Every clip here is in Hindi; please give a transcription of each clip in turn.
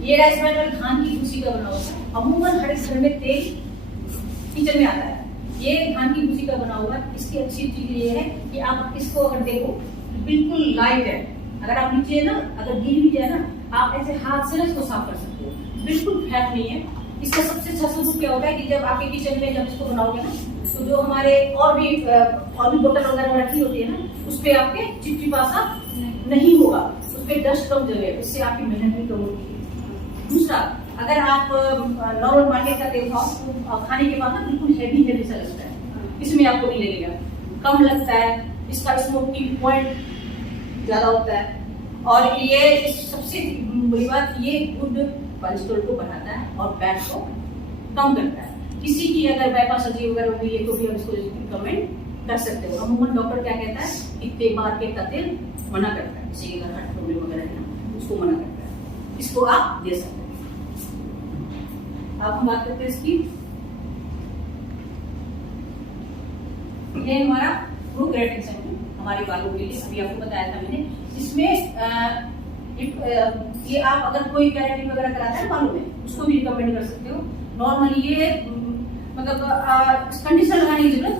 ये राइस ब्रैन धान की भूसी का बना हुआ है। अमूमन हर घर में तेल किचन में आता है। ये धान की भूसी का बना हुआ है। इसकी अच्छी चीज ये है कि आप इसको अगर देखो बिल्कुल लाइट है। अगर आप नीचे ना अगर गिर भी जाए ना, आप ऐसे हाथ से ना इसको साफ कर सकते हो, बिल्कुल फैट नहीं है। इसका सबसे अच्छा सबूत क्या होता है कि जब आपके किचन में जब इसको बनाओगे ना, तो जो हमारे और भी बोतल वगैरह रखी होती है ना, उस पर आपके चिपचिपा सा नहीं होगा, उस पर डस्ट कम जगह, उससे आपकी मेहनत भी कम होगी। दूसरा, अगर आप नॉर्मल मार्केट का तेल खाओ खाने के बाद ना बिल्कुल हैवी हैवी सा लगता है, इसमें आपको नहीं लगेगा, कम लगता है, इसका स्मोकिंग पॉइंट ज्यादा होता है। और ये सबसे बड़ी बात, ये गुड कोलेस्ट्रॉल को बढ़ाता है और फैट को कम करता है। किसी की अगर बाईपास सर्जरी वगैरह हुई है तो भी हम इसको रिकमेंड कर सकते हो। अमूमन डॉक्टर क्या कहता है, इतने बार के का तेल मना करता है, किसी के अगर हार्ट प्रॉब्लम वगैरह है ना, उसको मना करता है, इसको आप दे सकते हैं। अब हम बात करते हैं इसकी, ये हमारा प्रो केराटिन शैम्पू हमारे बालों के लिए, अभी आपको बताया था मैंने। इसमें ये आप अगर कोई केराटिन वगैरह कराता है बालों में, उसको भी रिकमेंड कर सकते हो। नॉर्मली ये मतलब कंडीशनर लगाने की जरूरत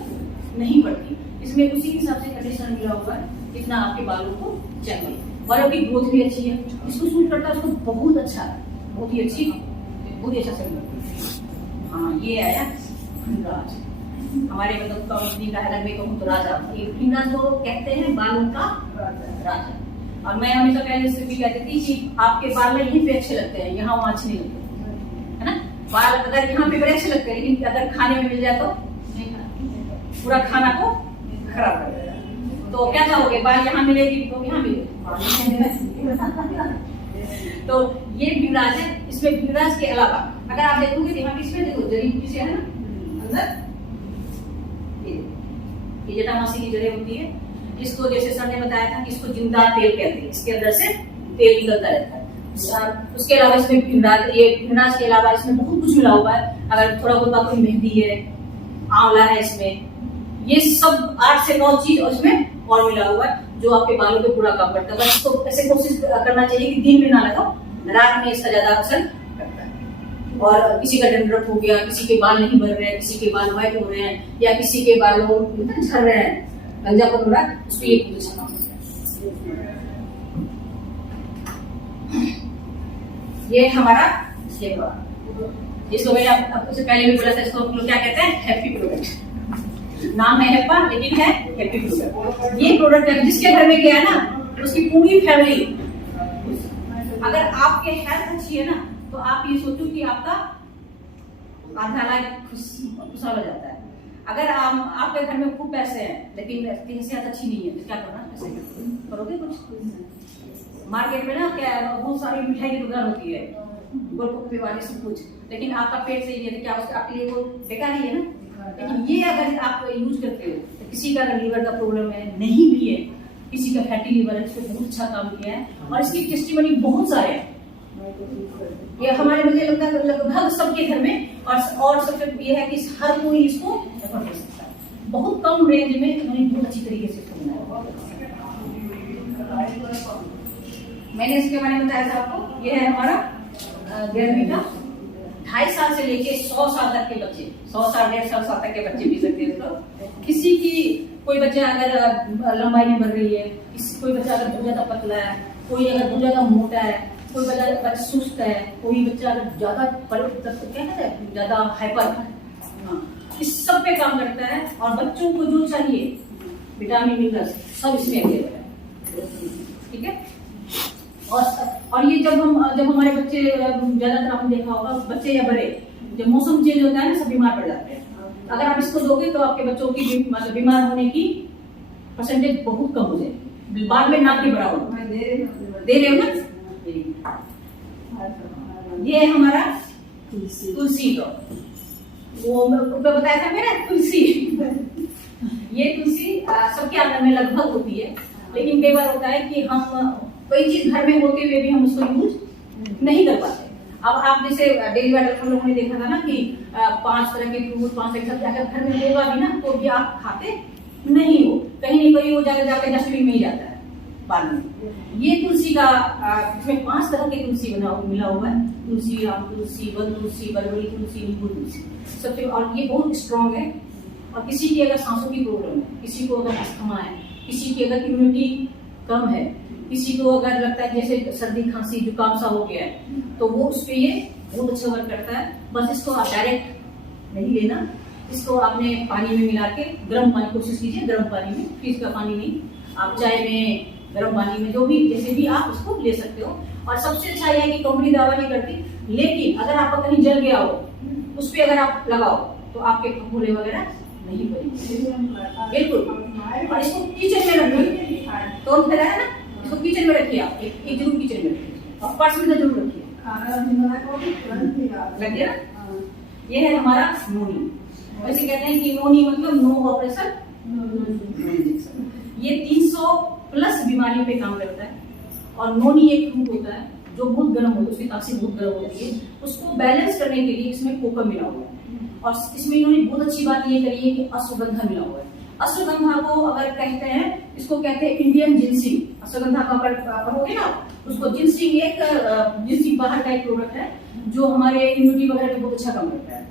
नहीं पड़ती, इसमें उसी हिसाब से कंडीशनर मिला हुआ है, इतना आपके बालों को चाहिए। बालों की ग्रोथ भी अच्छी है, जिसको सूट करता है उसको बहुत अच्छा है, बहुत ही अच्छी, बहुत ही अच्छा सेट। हाँ, ये आया राज, हमारे मतलब कंपनी का है, मैं कहूँ तो राजा। ये फिंगर्स को कहते हैं बालों का राजा। और मैं हमेशा पहले से भी कहती थी कि आपके बाल में यहीं पे अच्छे लगते हैं, यहाँ वहाँ अच्छे नहीं लगते, है ना। बाल अगर यहाँ पे बड़े अच्छे लगते हैं, लेकिन अगर खाने में मिल जाए तो पूरा खाना को खराब कर देगा। तो क्या चाहोगे, बाल यहाँ मिलेगी तो यहाँ मिलेगी। तो ये भिंगराज है। इसमें भिंगराज के अलावा अगर आप देखोगे तो यहाँ इसमें देखो जड़ी बूटी से है ना अंदर, ये जटामासी की जड़ें होती है। इसको जैसे सर ने बताया था कि इसको जिंदा तेल कहते हैं, इसके अंदर से तेल निकलता रहता है। उसके अलावा इसमें भिंगराज के अलावा इसमें बहुत कुछ मिला हुआ है। अगर थोड़ा बहुत कोई मेहंदी है, आंवला है, इसमें ये सब 8 से 9 चीज उसमें और मिला हुआ है, जो आपके बालों पे पूरा काम करता है। बस इसको ऐसे कोशिश करना चाहिए कि दिन में ना लगाओ, रात में इसका ज्यादा असर करता है। और किसी का डैंड्रफ हो गया, किसी के बाल नहीं भर रहे हैं, किसी के बाल व्हाइट हो रहे हैं, या किसी के बालों झड़ रहे हैं, गंजापन हो रहा है, उसको ये बहुत अच्छा काम करता है। ये हमारा इसको मैंने आपसे पहले भी बोला था, इसको लोग क्या कहते हैं, हैप्पी प्रोडक्ट। नाम है हेप्पा, लेकिन है हैप्पी प्रोडक्ट। ये प्रोडक्ट है जिसके घर में गया ना, उसकी पूरी फैमिली, अगर आपके हेल्थ अच्छी है ना, तो आप ये सोचो कि आपका आधा लाइफ खुशहाल हो जाता है। अगर आपके घर में खूब पैसे हैं लेकिन सेहत अच्छी नहीं है, तो क्या करना, ऐसे करोगे कुछ। मार्केट में ना क्या बहुत सारी मिठाई की दुकान होती है, गोलगप्पे वाले सब कुछ, लेकिन आपका पेट सही नहीं है, तो क्या उसका आपके लिए वो बेकार ही है ना। लेकिन ये अगर आप यूज करते हो, तो किसी का लीवर का प्रॉब्लम है, नहीं भी है, किसी का फैटी लीवर है, इसको बहुत अच्छा काम किया है। और इसकी टेस्टिमनी बहुत सारे हैं, ये हमारे मुझे लगता है लगभग सबके घर में। और सबसे ये है कि हर कोई इसको अफोर्ड कर सकता है, बहुत कम रेंज में उन्होंने बहुत अच्छी तरीके से इसको बनाया। मैंने इसके बारे में बताया था आपको, ये है हमारा गर्मी का 2.5 साल से लेके 100 साल तक के बच्चे, 100 साल 1.5 साल तक के बच्चे पी सकते हैं इसको। किसी की कोई बच्चा अगर लंबाई नहीं बढ़ रही है, कोई बच्चा अगर बहुत ज्यादा पतला है, कोई अगर बहुत ज्यादा मोटा है, कोई बच्चा सुस्त है, कोई बच्चा अगर ज्यादा ज्यादा हाइपर है, इस सब पे काम करता है। और बच्चों को जो चाहिए विटामिन मिनरल्स सब इसमें अवेलेबल है, ठीक है। और ये जब हमारे बच्चे, ज्यादातर आपने देखा होगा बच्चे या बड़े, जब मौसम चेंज होता है ना, सब बीमार पड़ जाते हैं। अगर आप इसको दोगे तो आपके बच्चों की मतलब बीमार होने की परसेंटेज बहुत कम हो जाएगी, बाद में ना के बराबर। दे रहे हो ना। ये हमारा तुलसी का, वो बताया था मैंने, तुलसी। ये तुलसी सबके आंगन में लगभग होती है, लेकिन कई बार होता है कि हम कोई चीज घर में होते हुए भी हम उसको यूज नहीं कर पाते। अब आप जैसे डेली वाटर हम लोगों ने देखा था ना कि 5 तरह के फ्रूट, 5 तरह के, अगर घर में होगा भी ना तो भी आप खाते नहीं हो, कहीं नहीं कहीं वो जाकर डस्टबिन में ही जाता है। बाद में। ये तुलसी का इसमें 5 तरह के तुलसी मिला हुआ है, तुलसी, राम तुलसी, वन तुलसी, बरबरी तुलसी, नींबू तुलसी सबसे। और ये बहुत स्ट्रॉन्ग है। और किसी की अगर सांसों की प्रॉब्लम है, किसी को अगर अस्थमा है, किसी की अगर इम्यूनिटी कम है, किसी को अगर लगता है जैसे सर्दी खांसी जुकाम सा हो गया है, तो वो उस पे ये बहुत अच्छा वर्क करता है। बस इसको आप डायरेक्ट नहीं लेना, इसको आपने पानी में मिला के, गर्म पानी कोशिश कीजिए, गर्म पानी में, फ्रिज का पानी नहीं, आप चाय में, गर्म पानी में, जो भी जैसे भी आप उसको ले सकते हो। और सबसे अच्छा यह है कि कंपनी दवा नहीं करती, लेकिन अगर आपका कहीं जल गया हो, उस पर अगर आप लगाओ तो आपके फफूंदी वगैरह नहीं बनेंगे, बिल्कुल। और इसको किचन में रखिए, तो फैलाया ना, इसको किचन में रखिए आप, एक जरूर किचन में रखिए, और पर्स में तो जरूर रखिए, लग गया। ये है हमारा नोनी। वैसे कहते हैं कि नोनी मतलब नो ऑपरेशन नो इंजेक्शन। ये 300 प्लस बीमारियों पे काम करता है। और नोनी एक फ्रूट होता है जो बहुत गर्म होता है, उसकी तासीर बहुत गर्म होती है, उसको बैलेंस करने के लिए इसमें कोकम मिला हुआ है। और इसमें इन्होंने बहुत अच्छी बात ये करी है कि अश्वगंधा मिला हुआ है। अश्वगंधा को अगर कहते हैं, इसको कहते हैं इंडियन जिंसिंग। अश्वगंधा का पढ़ोगे ना, उसको जिंसिंग, एक जिंसिंग बाहर का एक प्रोडक्ट है जो हमारे इम्यूनिटी वगैरह पे बहुत अच्छा काम करता है।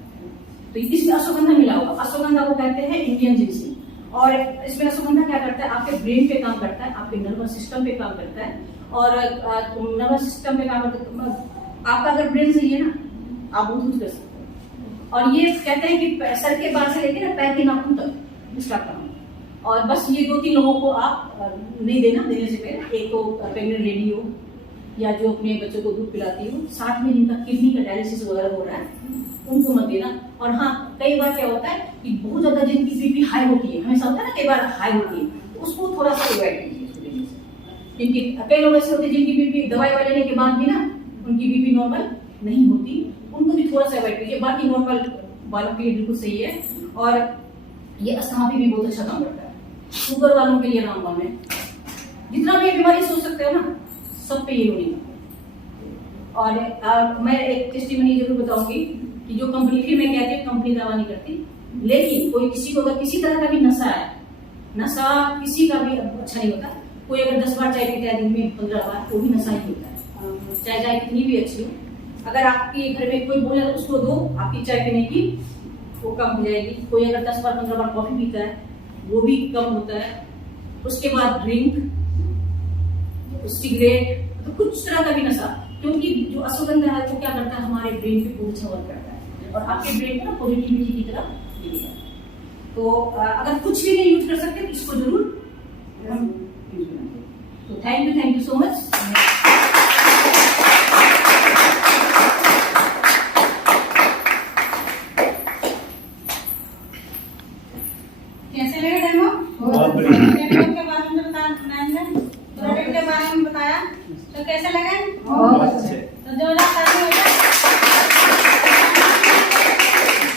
तो इसमें अश्वगंधा मिला हुआ, अश्वगंधा को कहते हैं इंडियन जिंसिंग। और इसमें अश्वगंधा क्या करता है, आपके ब्रेन पे काम करता है, आपके नर्वस सिस्टम पे काम करता है। और नर्वस सिस्टम पे काम करता है, आपका अगर ब्रेन सही है ना, आप बहुत कुछ कर सकते हो। और ये कहते हैं कि सर के बाल से लेकर ना पैर के नाखून तक इसका काम। और बस ये 2-3 लोगों को आप नहीं देना, देने से पहले, एक तो प्रेग्नेंट लेडी हो या जो अपने बच्चों को दूध पिलाती हो, साथ में जिनका किडनी का डायलिसिस वगैरह हो रहा है, उनको मत देना। और हाँ, कई बार क्या होता है कि बहुत ज्यादा जिनकी बीपी हाई होती है, हमेशा होता है ना, कई बार हाई होती है, तो उसको थोड़ा सा अवॉइड कीजिए। क्योंकि कई लोग ऐसे होते हैं जिनकी बीपी दवाई वाले लेने के बाद भी ना उनकी बीपी नॉर्मल नहीं होती, उनको भी थोड़ा सा अवॉइड कीजिए। बाकी नॉर्मल वालों के लिए बिल्कुल सही है। और ये अस्थमा पे भी बहुत अच्छा काम करता है। शुगर वालों के लिए रामबाण है, जितना भी बीमारी सोच सकते हो ना, सब पे ये होगी। और मैं एक टेस्टिमनी जरूर बताऊंगी कि जो कंपनी, फिर मैं कहती हूँ कंपनी दवा नहीं करती, लेकिन कोई किसी को अगर किसी तरह का भी नशा है, नशा किसी का भी अच्छा नहीं होता। कोई अगर 10 बार चाय पीता है दिन में, 15 बार, वो भी नशा ही होता है, चाहे चाय कितनी भी अच्छी हो। अगर आपके घर में कोई बोले तो उसको दो, आपकी चाय पीने की वो कम हो जाएगी। कोई अगर 10 बार 15 बार कॉफी पीता है, वो भी कम होता है। उसके बाद ड्रिंक, सिगरेट, तो कुछ तरह का भी नशा, क्योंकि जो अश्वगंधा है वो क्या करता है, हमारे ब्रेन पे बहुत अच्छा वर्क करता है और आपके ब्रेन को पॉजिटिविटी की तरफ लेके जाता है। तो अगर कुछ भी नहीं यूज कर सकते तो इसको जरूर हम यूज करेंगे। तो थैंक यू सो मच। कैसे लगे डेमो? बहुत बढ़िया। डेमो के बारे में बताया मैम ने, प्रोडक्ट के बारे में बताया, तो कैसे लगे? बहुत अच्छे। तो जोरदार ताली हो जाए।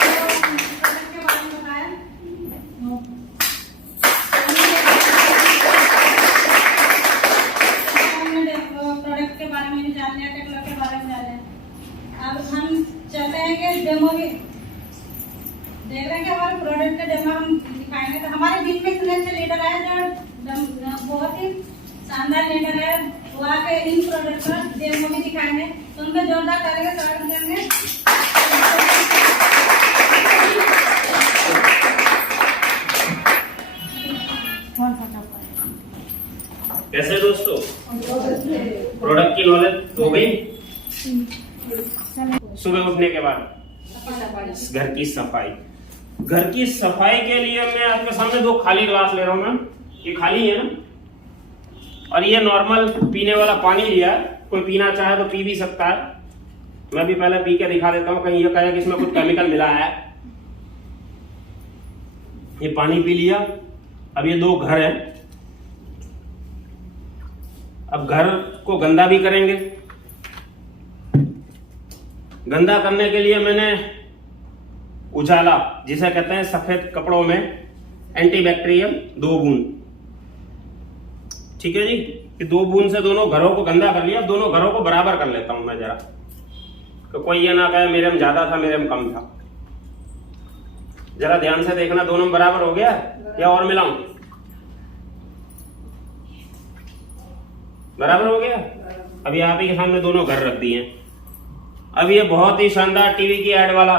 प्रोडक्ट के बारे में बताया, हमने प्रोडक्ट के बारे में भी जान लिया, टेक्नोलॉजी के बारे में जान लिया। अब हम चाहते हैं कि डेमो भी देख रहे हैं कि हमारे प्रोडक्ट का डेमो हम दिखाएंगे। तो हमारे बीच में इतने अच्छे लीडर आए जो बहुत ही शानदार लीडर है, वो आके इन प्रोडक्ट का डेमो भी दिखाएंगे। तो उनका जोरदार ताली का स्वागत करेंगे। कैसे दोस्तों, प्रोडक्ट की नॉलेज हो गई? सुबह उठने के बाद घर की सफाई, घर की सफाई के लिए मैं आपके सामने 2 खाली ग्लास ले रहा हूं। मैम ये खाली है ना, और ये नॉर्मल पीने वाला पानी लिया, कोई पीना चाहे तो पी भी सकता है। मैं भी पहले पी के दिखा देता हूँ, कहीं ये कहे कि इसमें कुछ केमिकल मिला है। ये पानी पी लिया। अब ये 2 घर है, अब घर को गंदा भी करेंगे। गंदा करने के लिए मैंने उजाला, जिसे कहते हैं सफेद कपड़ों में एंटीबैक्टीरियल 2 बूंद, ठीक है जी। कि 2 बूंद से दोनों घरों को गंदा कर लिया। दोनों घरों को बराबर कर लेता हूं मैं जरा, तो कोई ये ना कहे मेरे में ज्यादा था मेरे में कम था। जरा ध्यान से देखना, दोनों में बराबर हो गया या और मिलाऊं? बराबर हो गया। अभी आप ही के सामने दोनों घर रख दिए। अब ये बहुत ही शानदार टीवी की एड वाला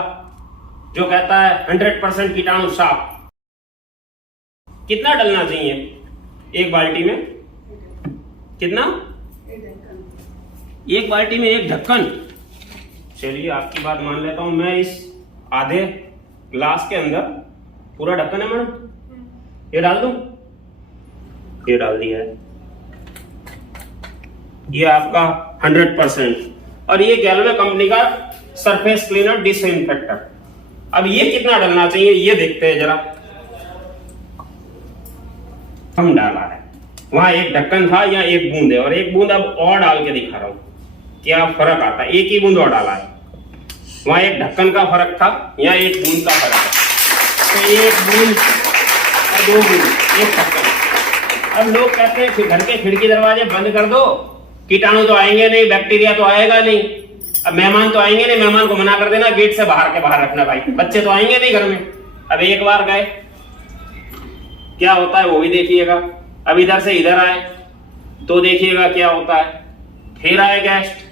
जो कहता है 100% कीटाणु साफ। कितना डलना चाहिए एक बाल्टी में? कितना? एक बाल्टी में एक ढक्कन। चलिए आपकी बात मान लेता हूं मैं। इस आधे ग्लास के अंदर पूरा ढक्कन है मैडम, ये डाल दूं? ये डाल दिया है। ये आपका 100% और ये गैल्वे कंपनी का सरफेस क्लीनर डिसइंफेक्टर। अब ये कितना डालना चाहिए ये देखते हैं जरा। हम डाला है, वहां एक ढक्कन था या एक बूंद है, और एक बूंद अब और डाल के दिखा रहा हूं क्या फर्क आता है। एक ही बूंद और डाला है, वहां एक ढक्कन का फर्क था या एक बूंद का फर्क है। तो एक बूंद और दो बूंद, एक ढक्कन। अब लोग कहते हैं घर के खिड़की दरवाजे बंद कर दो, कीटाणु तो आएंगे नहीं, बैक्टीरिया तो आएगा नहीं, अब मेहमान तो आएंगे नहीं, मेहमान को मना कर देना, गेट से बाहर के बाहर रखना भाई, बच्चे तो आएंगे नहीं घर में। अब एक बार गए, क्या होता है वो भी देखिएगा। अब इधर से इधर आए तो देखिएगा क्या होता है। फिर आए गेस्ट,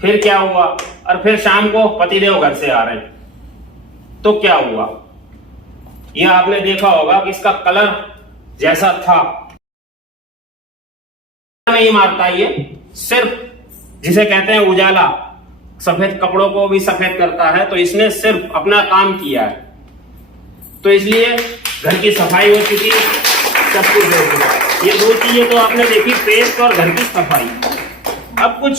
फिर क्या हुआ, और फिर शाम को पतिदेव घर से आ रहे हैं तो क्या हुआ। यह आपने देखा होगा कि इसका कलर जैसा था नहीं मारता, ये सिर्फ जिसे कहते हैं उजाला, सफेद कपड़ों को भी सफेद करता है। तो इसने सिर्फ अपना काम किया है, तो इसलिए घर की सफाई हो चुकी है, सब कुछ हो चुका है। ये दो चीजें तो आपने देखी, पेस्ट और घर की सफाई। अब कुछ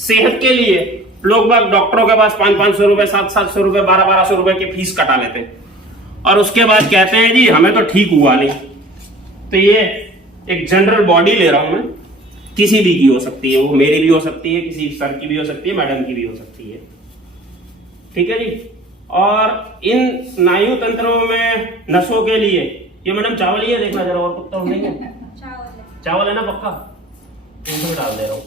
सेहत के लिए लोग बाग डॉक्टरों के पास 500-500 रुपए, 700-700 रुपए, 1200-1200 रुपए की फीस कटा लेते हैं, और उसके बाद कहते हैं जी हमें तो ठीक हुआ नहीं। तो ये एक जनरल बॉडी ले रहा हूं मैं, किसी भी की हो सकती है, वो मेरी भी हो सकती है, किसी सर की भी हो सकती है, मैडम की भी हो सकती है, ठीक है जी। और इन स्नायु तंत्रों में नसों के लिए ये मैडम चावल ही है, देखना जरा, और पत्ता नहीं है। चावल है ना पक्का, इसमें डाल दे रहा हूं।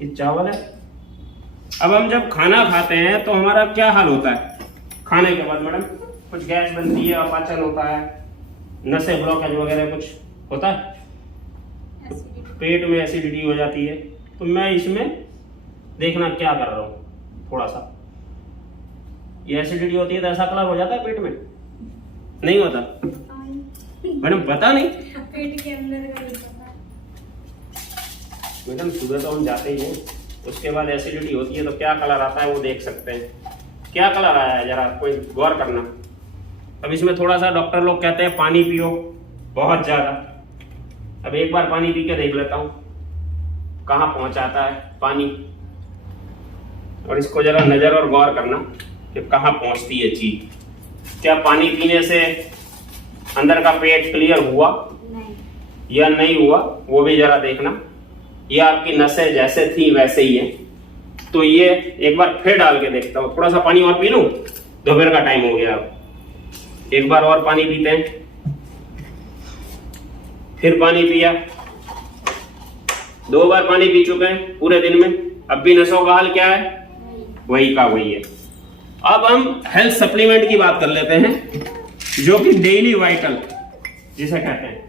ये चावल है। अब हम जब खाना खाते हैं तो हमारा क्या हाल होता है खाने के बाद मैडम? कुछ गैस बनती है, अपाचन होता है, नसें ब्लॉकेज वगैरह कुछ होता है, पेट में एसिडिटी हो जाती है। तो मैं इसमें देखना क्या कर रहा हूं, थोड़ा सा ये एसिडिटी होती है तो ऐसा कलर हो जाता है पेट में, नहीं होता मैडम? पता नहीं पेट के अंदर का मैडम, सुबह तो हम जाते ही हैं, उसके बाद एसिडिटी होती है तो क्या कलर आता है वो देख सकते हैं। क्या कलर आया है जरा कोई गौर करना। अब इसमें थोड़ा सा डॉक्टर लोग कहते हैं पानी पियो बहुत ज्यादा। अब एक बार पानी पी के देख लेता हूं कहां पहुंचाता है पानी, और इसको जरा नजर और गौर करना कि कहां पहुंचती है चीज। क्या पानी पीने से अंदर का पेट क्लियर हुआ नहीं या नहीं हुआ, वो भी जरा देखना। ये आपकी नसें जैसे थी वैसे ही है। तो ये एक बार फिर डाल के देखता हूँ, थोड़ा सा पानी और पी लूं, दोपहर का टाइम हो गया। अब एक बार और पानी पीते हैं, फिर पानी पिया, 2 बार पानी पी चुके हैं पूरे दिन में। अब भी नसों का हाल क्या है, वही का वही है। अब हम हेल्थ सप्लीमेंट की बात कर लेते हैं, जो कि डेली वाइटल जिसे कहते हैं।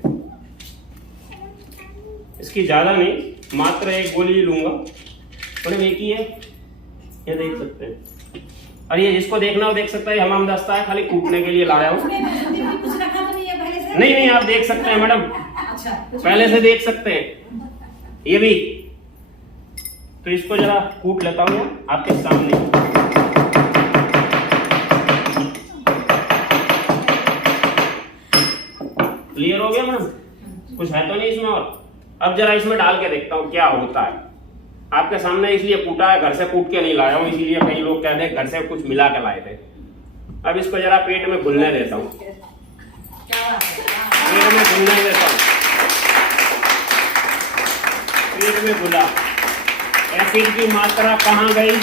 इसकी ज्यादा नहीं, मात्र एक गोली लूंगा, मैडम एक ही है, ये देख सकते हैं। और ये जिसको देखना हो देख सकता है, हमाम दस्ता है, खाली कूटने के लिए लाया हूं। कुछ रखा तो नहीं है पहले से? नहीं, आप देख सकते हैं मैडम, अच्छा पहले से देख सकते हैं ये भी। तो इसको जरा कूट लेता हूं आपके सामने। क्लियर हो गया मैडम? कुछ है तो नहीं इसमें और? अब जरा इसमें डाल के देखता हूं क्या होता है। आपके सामने इसलिए कूटा है, घर से कूट के नहीं लाया हूं, इसीलिए कई लोग कहते हैं घर से कुछ मिला के लाए थे। अब इसको जरा पेट में घुलने देता हूं, पेट में घुलने देता हूं। पेट में घुला, एसिड की मात्रा कहां गई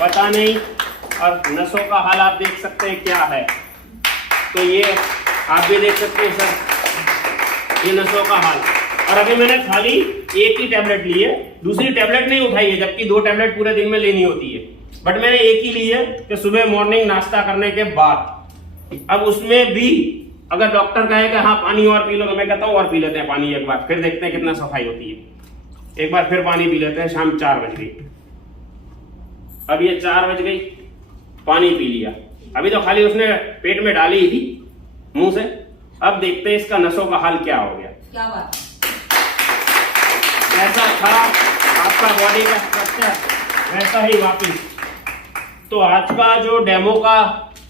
पता नहीं, और नसों का हाल आप देख सकते हैं क्या है। तो ये आप भी देख सकते हैं सर, ये नसों का हाल। और अभी मैंने खाली एक ही टैबलेट ली है, दूसरी टैबलेट नहीं उठाई है, जबकि 2 टैबलेट पूरे दिन में लेनी होती है, बट मैंने एक ही ली है कि सुबह मॉर्निंग नाश्ता करने के बाद। अब उसमें भी अगर डॉक्टर कहे कि हाँ पानी और पी लो, तो मैं कहता हूँ और पी लेते हैं पानी एक बार, फिर देखते हैं कितना सफाई होती है। एक बार फिर पानी पी लेते हैं। शाम 4 बज गई, अब ये 4 बज गई, पानी पी लिया। अभी तो खाली उसने पेट में डाली ही थी मुंह से। अब देखते हैं इसका नसों का हाल क्या हो गया। क्या बात, जैसा था आपका बॉडी का स्ट्रक्चर वैसा ही वापिस। तो आज का जो डेमो का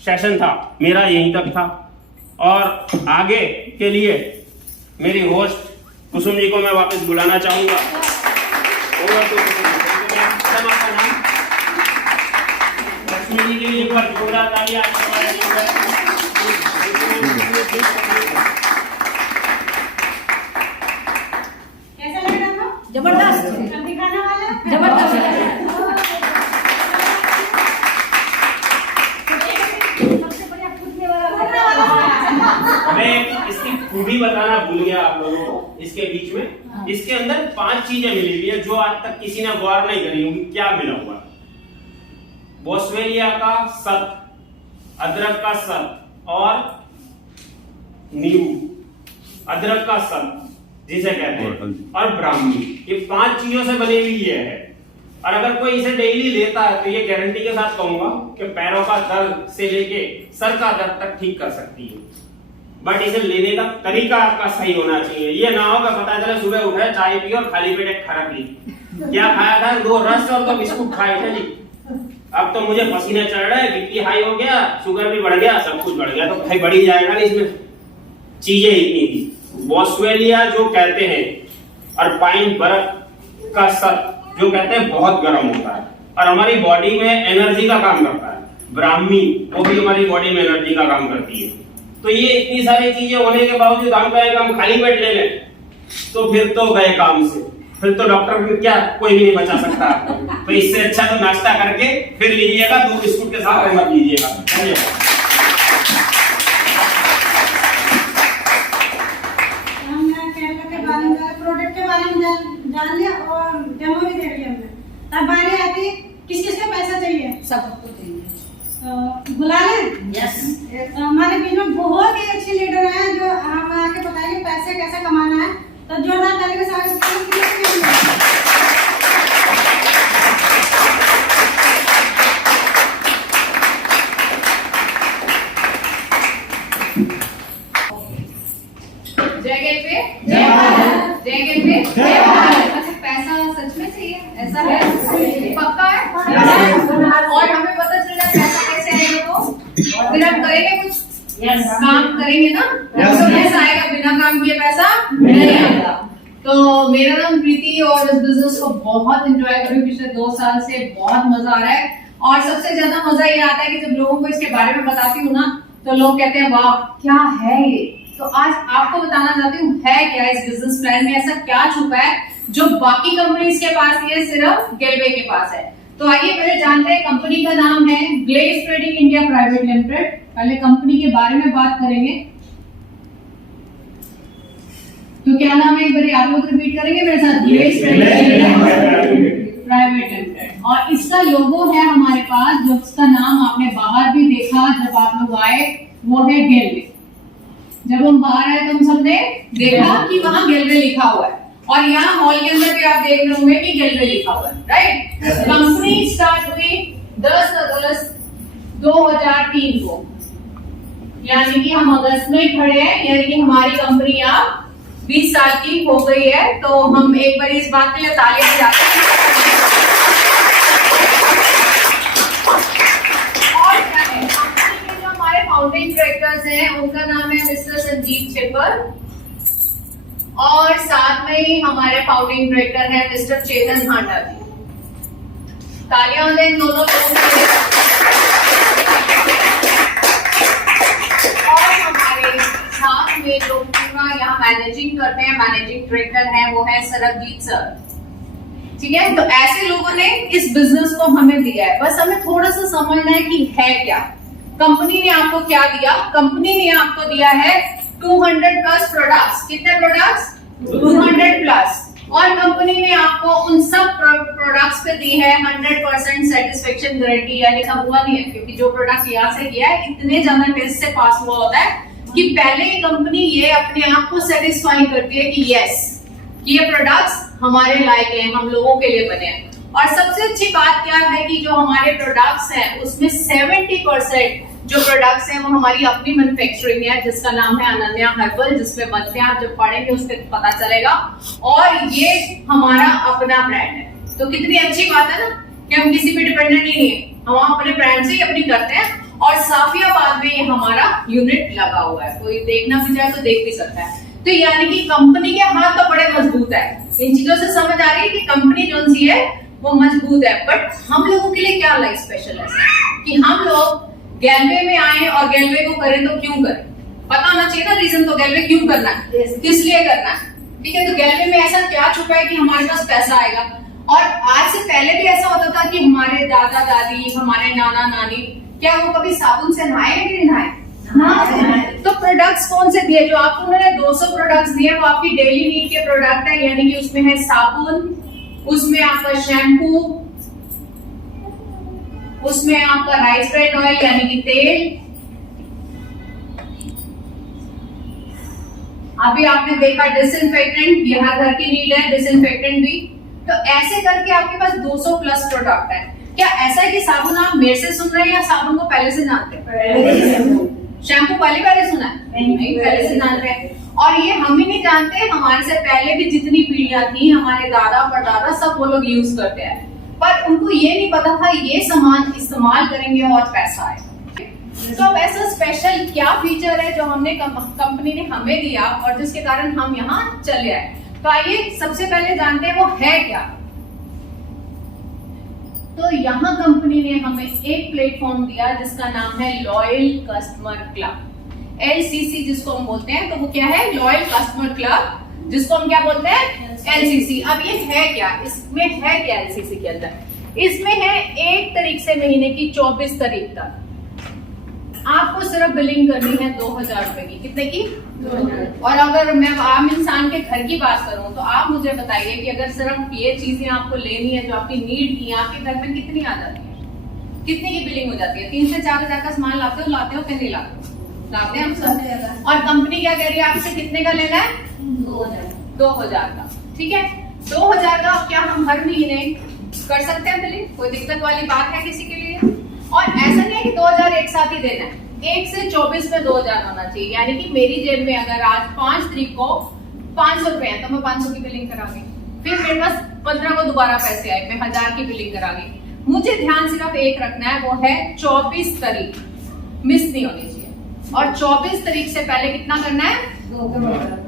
सेशन था मेरा यहीं तक था, और आगे के लिए मेरी होस्ट कुसुम जी को मैं वापस बुलाना चाहूंगा। आपका नाम? लक्ष्मी जी के लिए एक बार जोरदार तालियां। कैसा लग रहा था? जबरदस्त, अब दिखाने वाला जबरदस्त। मैं इसकी खूबी बताना भूल गया आप लोगों को। इसके बीच में इसके अंदर 5 चीजें मिली हुई है जो आज तक किसी ने गौर नहीं करी होगी। क्या मिला हुआ? बोस्वेलिया का सत, अदरक का सत और नींबू, अदरक का सत जिसे कहते हैं, और ब्राह्मी। ये 5 चीजों से बनी हुई है। और अगर कोई इसे डेली लेता है तो ये गारंटी के साथ कहूंगा कि पैरों का दर्द से लेके सर का दर्द तक ठीक कर सकती है। बट इसे लेने का तरीका आपका सही होना चाहिए। ये ना हो कि पता चले सुबह उठे, चाय पी और खाली पेट एक खरक ली। क्या खाया था? 2 रस और 2 बिस्कुट खाए थे जी। अब तो मुझे पसीने चढ़ रहे, बीपी हाई हो गया, शुगर भी बढ़ गया, सब कुछ बढ़ गया। तो भाई बढ़ ही जाएगा ना इसमें। चीजें इतनी थी। बोस्वेलिया जो कहते हैं और पाइन बर्फ का सत जो कहते हैं बहुत गर्म होता है और हमारी बॉडी में एनर्जी का काम करता है। ब्राह्मी वो भी हमारी बॉडी में एनर्जी का काम करती है। तो ये इतनी सारी चीजें होने के बावजूद हम कहें हम खाली पेट ले लें तो फिर तो गए काम से। फिर तो डॉक्टर भी क्या कोई भी नहीं बचा सकता। तो इससे अच्छा तो नाश्ता करके फिर लीजिएगा, 2 बिस्कुट के साथ मत लीजिएगा। धन्यवाद। हमने केरला के बारे में, प्रोडक्ट के बारे में जान लिया और डेमो भी देख लिया हमने। तब बारी आती किस किस का पैसा चाहिए? सबको चाहिए। बुला लें? यस। हमारे बीच में बहुत ही अच्छे लीडर हैं जो हम आके बताएंगे पैसे कैसे कमाना है। तो जोरदार ताली के साथ जय गेटवे, जय भारत। जय गेटवे, जय भारत। अच्छा, पैसा सच में चाहिए? ऐसा है? पक्का है? और हमें पता चल रहा है पैसा कैसे आएगा? तो फिर हम करेंगे कुछ काम करेंगे ना? तो पैसा आएगा, बिना काम किए पैसा नहीं आएगा। तो मेरा नाम प्रीति और इस बिजनेस को बहुत एंजॉय कर रही हूँ। पिछले 2 साल से बहुत मजा आ रहा है और सबसे ज्यादा मजा ये आता है कि जब लोगों को इसके बारे में बताती हूँ ना तो लोग कहते हैं वाह क्या है ये। तो आज आपको बताना चाहती हूँ है क्या इस बिजनेस प्लान में, ऐसा क्या छुपा है जो बाकी कंपनीज के पास ये सिर्फ गेलवे के पास है। तो आइए पहले जानते हैं। कंपनी का नाम है Glaze Trading India Private Limited. पहले कंपनी के बारे में बात करेंगे। तो क्या नाम है एक बार आप लोग रिपीट करेंगे मेरे साथ? Glaze Trading India Private Limited. और इसका लोगो है हमारे पास, जो इसका नाम आपने बाहर भी देखा जब आप लोग आए, वो है गेलवे। जब हम बाहर आए तो हम सबने देखा कि वहां गेलवे लिखा हुआ है और यहाँ हॉल के अंदर भी आप देख रहे होंगे कि गेलवे लिखा हुआ है, राइट? कंपनी स्टार्ट हुई 10 अगस्त 2003 को, यानी कि हम अगस्त में खड़े हैं, यानी कि हमारी कंपनी अब 20 साल की हो गई है। तो हम एक बार इस बात के लिए तालियां बजाते हैं। और क्या है, कंपनी के जो हमारे फाउंडिंग डायरेक्टर्स हैं उनका नाम है मिस्टर संजीव छिपर और साथ में ही हमारे फाउंडिंग डायरेक्टर हैं मिस्टर चेतन हांडा जी। तालियां दें इन दोनों लोगों के लिए। और हमारे साथ में जो पूरा यहाँ मैनेजिंग करते हैं, मैनेजिंग डायरेक्टर हैं, वो है सरबजीत सर। ठीक है, तो ऐसे लोगों ने इस बिजनेस को हमें दिया है। बस हमें थोड़ा सा समझना है कि है क्या। कंपनी ने आपको क्या दिया? कंपनी ने आपको दिया है 200+ प्रोडक्ट्स। कितने प्रोडक्ट्स? 200+। और कंपनी ने आपको उन सब प्रोडक्ट्स पे दी है 100% सेटिस्फेक्शन गारंटी। यानी लिखा हुआ नहीं है क्योंकि जो प्रोडक्ट यहाँ से किया है इतने ज्यादा टेस्ट से पास हुआ होता है कि पहले ये कंपनी ये अपने आप को सेटिस्फाई करती है कि यस, कि ये प्रोडक्ट्स हमारे लायक हैं, हम लोगों के लिए बने हैं। और सबसे अच्छी बात क्या है कि जो हमारे प्रोडक्ट्स हैं उसमें 70% जो प्रोडक्ट्स हैं वो हमारी अपनी मैन्युफैक्चरिंग है, जिसका नाम है अनन्या हर्बल, जिसमें बनते हैं, आप जब पढ़ेंगे उससे पता चलेगा। और ये हमारा अपना ब्रांड है। तो कितनी अच्छी बात है ना कि हम किसी पे डिपेंडेंट ही नहीं है, हम अपने ब्रांड से ही अपनी करते हैं। और साफियाबाद में ये हमारा यूनिट लगा हुआ है, कोई देखना भी चाहे तो देख भी सकता है। तो यानी कि कंपनी के हाथ तो बड़े मजबूत है। इन चीजों से समझ आ रही है कि कंपनी जो सी है वो मजबूत है। बट हम लोगों के लिए क्या लाइक स्पेशल है कि हम लोग गैलवे में आए और गैलवे को करें तो क्यों करें, पता होना चाहिए ना रीजन। तो गैलवे क्यों करना है, किस लिए करना है, ठीक है। तो गैलवे में ऐसा क्या छुपा है कि हमारे पास पैसा आएगा। और आज से पहले भी ऐसा होता था कि हमारे दादा दादी, हमारे नाना नानी, क्या वो कभी साबुन से नहाए कि नहीं नहाए? तो प्रोडक्ट्स कौन से दिए? जो आपको उन्होंने 200 प्रोडक्ट्स दिए वो आपकी डेली नीड के प्रोडक्ट है, यानी कि उसमें है साबुन, उसमें आपका शैम्पू, उसमें आपका राइस ब्रांड ऑयल यानी कि तेल। अभी आपने देखा डिसइंफेक्टेंट, ये हर घर की नीड है, डिसइंफेक्टेंट भी। तो ऐसे करके आपके पास 200 प्लस प्रोडक्ट है। क्या ऐसा है कि साबुन आप मेरे से सुन रहे हैं या साबुन को पहले से जानते हैं? शैम्पू पहले सुना है? नहीं, पहले से जान रहे हैं। और ये हम ही नहीं जानते, हमारे से पहले भी जितनी पीढ़ियां थी, हमारे दादा परदादा सब वो लोग यूज करते हैं। पर उनको ये नहीं पता था ये सामान इस्तेमाल करेंगे और पैसा आएगा। तो अब ऐसा स्पेशल क्या फीचर है जो हमने कंपनी ने हमें दिया और जिसके कारण हम यहाँ चले आए? तो आइए सबसे पहले जानते हैं वो है क्या। तो यहाँ कंपनी ने हमें एक प्लेटफॉर्म दिया जिसका नाम है लॉयल कस्टमर क्लब, LCC जिसको हम बोलते हैं। तो वो क्या है? लॉयल कस्टमर क्लब, जिसको हम क्या बोलते हैं? LCC। अब ये है क्या, इसमें है क्या LCC के अंदर? इसमें है 1 तारीख से महीने की 24 तारीख तक आपको सिर्फ बिलिंग करनी है 2000 रुपए की। कितने की? 2000। और अगर मैं आम इंसान के घर की बात करूं तो आप मुझे बताइए कि अगर सिर्फ ये चीजें आपको लेनी है जो आपकी नीड की, आपके घर में कितनी आ जाती है, कितनी की बिलिंग हो जाती है? 3 से 4 हजार का सामान लाते हो कि नहीं लाते हैं हम सब। और कंपनी क्या कह रही है आपसे कितने का लेना है? 2000 का। ठीक है, 2000 का क्या हम हर महीने कर सकते हैं बिलिंग? कोई दिक्कत वाली बात है किसी के लिए? और ऐसा नहीं है कि 2000 एक साथ ही देना है, 1 से 24 में 2000 होना चाहिए। यानी कि मेरी जेब में अगर आज 5 तारीख को 500 रुपए है तो मैं 500 की बिलिंग कराऊंगी, फिर मेरे पास 15 को दोबारा पैसे आए, मैं 1000 की बिलिंग कराऊंगी। मुझे ध्यान सिर्फ एक रखना है, वो है 24 तारीख मिस नहीं होनी चाहिए। और 24 तारीख से पहले कितना करना है?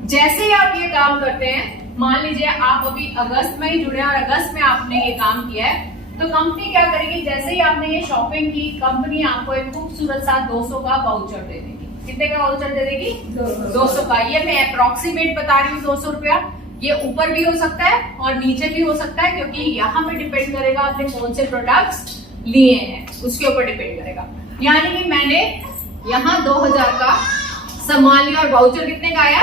जैसे ही आप ये काम करते हैं, मान लीजिए आप अभी अगस्त में ही जुड़े और अगस्त में आपने ये काम किया है, तो कंपनी क्या करेगी? जैसे ही आपने ये शॉपिंग की, कंपनी आपको एक खूबसूरत सा 200 का वाउचर दे देगी। कितने का वाउचर दे देगी? 200 का। ये मैं अप्रोक्सीमेट बता रही हूँ 200 रुपया। ये ऊपर भी हो सकता है और नीचे भी हो सकता है, क्योंकि यहाँ पे डिपेंड करेगा आपने कौन से प्रोडक्ट्स लिए हैं, उसके ऊपर डिपेंड करेगा। यानी कि मैंने यहाँ 2000 का सामान लिया और वाउचर कितने का आया?